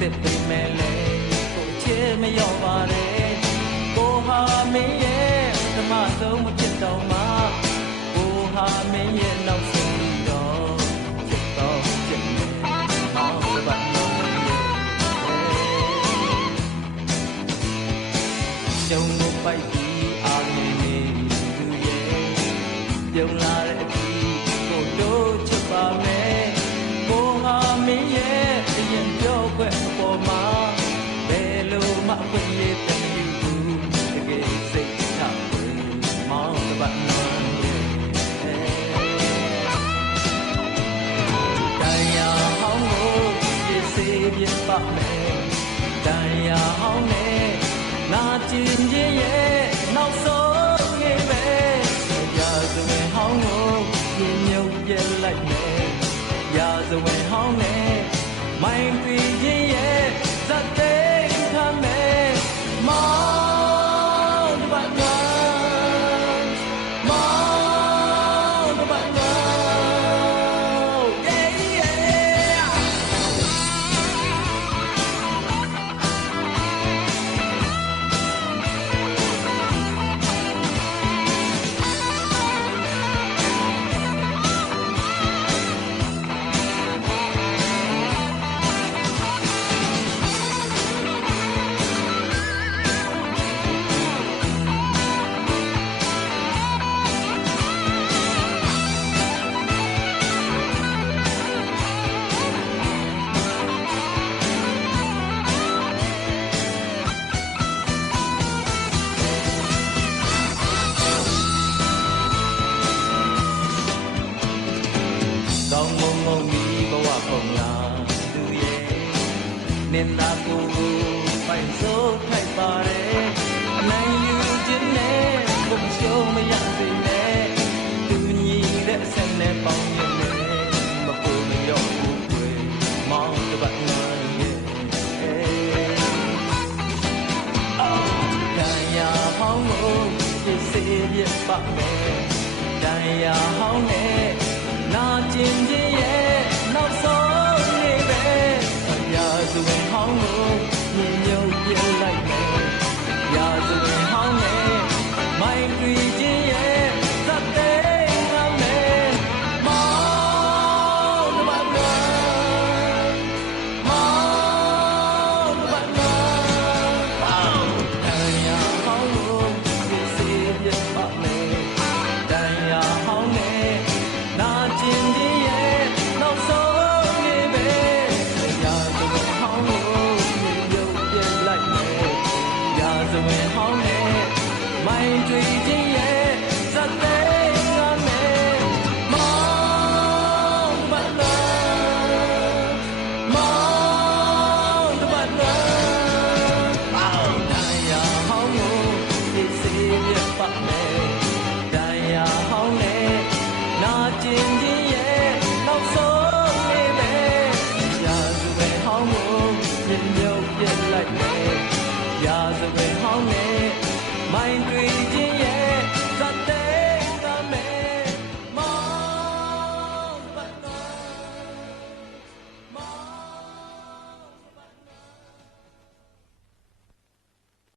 တစ်ပေမဲ့လေကိုချေမရောပါနဲ့ကိုဟာမင်းရဲ့ဓမ္မဆုံးမဖြစ်တော့မှကိုဟာမင်းရဲ့နောက်ဆုံးတော့ဖြစ်တော့ဖြစ်နေမောင်စပတ်လုံးရဲ့ကျုံကိုပိုက်ပြီးအားနေနေသူရဲ့ပြုံးလာတဲ့အပြီးကိုတို့ချစ်ပါမယ်ကိုဟာမင်းရဲ့အရင်ပြောခွက်အပေါ်မှာဘယ်လိုမှအခွင့်အရေးတင်ယူဘူးတကယ်စိတ်ချဝင်မောင်စပတ်လုံးရဲ့တရားဟောင်းကိုပြည့်စေပြပါမယ်တရားဟောင်းနဲ့နာကျင်ခြင်းရဲ့နောက်ဆုံးငယ်ပဲရာဇဝင်ဟောင်းကိုပြင်းမြုပ်ပြလိုက်မယ်ရာဇဝင်ဟောင်းနဲ့မိုင်းပြီးခြင်းရဲ့ဇတ်သိမ်းခံမယ်မောင်တပတ်ကမောင်တပတ်ကနေနာကိုပိုင်စိုးထိုက်ပါတယ်အနိုင်ယူခြင်းနဲ့ဘုံရှုံးမရစေနဲ့သူညီတဲ့ဆက်နဲ့ပေါင်းရမယ်မပိုမရောဘူးကွယ်မောင်တပတ်နိုင်ရဲ့တရားဟောင်းကိုပြည့်စေပြပါမယ်တရားဟောင်းနဲ့နာကျင်ခြင်းရဲ့နောက်ဆုံးနေပဲရာဇဝင်ဟောင်းကိုမြင်မြုပ်ပြလိုက်မယ်ရာဇဝင်ဟောင်းနဲ့မိုင်းတွေ့ခြင်းရဲ့သတ်သိမ်းရမယ်မောင်တပတ်ကမောင်တပတ်ကမောင်တရားဟောင်းကိုပြည့်စေပြပါမယ်တရားဟောင်းနဲ့နာကျင်ခြင်းရဲ့နောက်ဆုံးနေပဲရာဇဝင်ဟောင်းကိုမြင်မြုပ်ပြလိုက်မယ်ရာဇဝင်ဟောင်းနဲ့မိုင်းတွေ့ခြင်းရဲ့ဇတ်သိမ်းရမယ်မောင်တပတ်ကမောင်တပတ်ကမောင်တရားဟောင်းကိုပြည့်စေပြပါမယ်တရားဟောင်းနဲ့နာကျင်ခြင်းရဲ့နောက်ဆုံးနေပဲရာဇဝင်ဟောင်းကိုမြင်မြုပ်ပြလိုက်မယ်ရာဇဝင်ဟောင်းနဲ့မိုင်းတွေ့ခြင်း